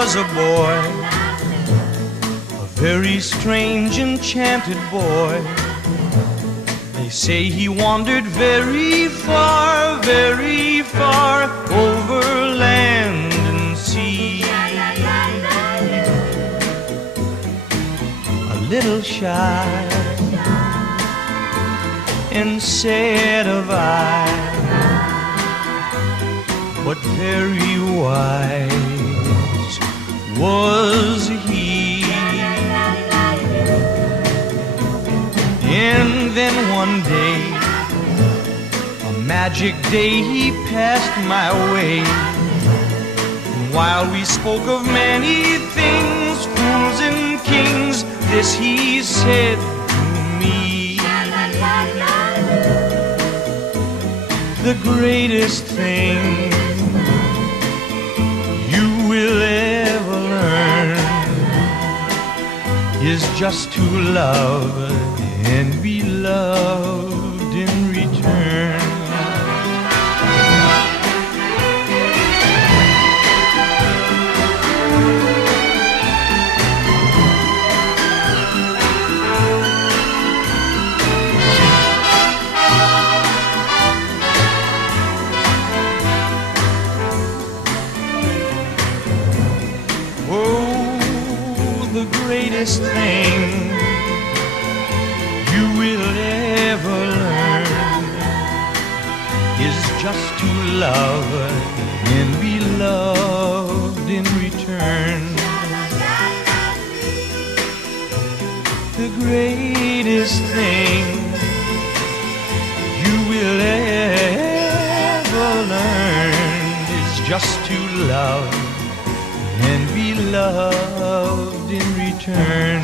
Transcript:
was a boy, a very strange, enchanted boy. They say he wandered very far over land and sea. A little shy and sad of eye, but very wise was he. And then one day, a magic day, he passed my way. And while we spoke of many things, fools and kings, this he said to me: the greatest thing you will ever learn is just to love and be loved in return. Oh, the greatest thing ever learn is just to love and be loved in return. The greatest thing you will ever learn is just to love and be loved in return.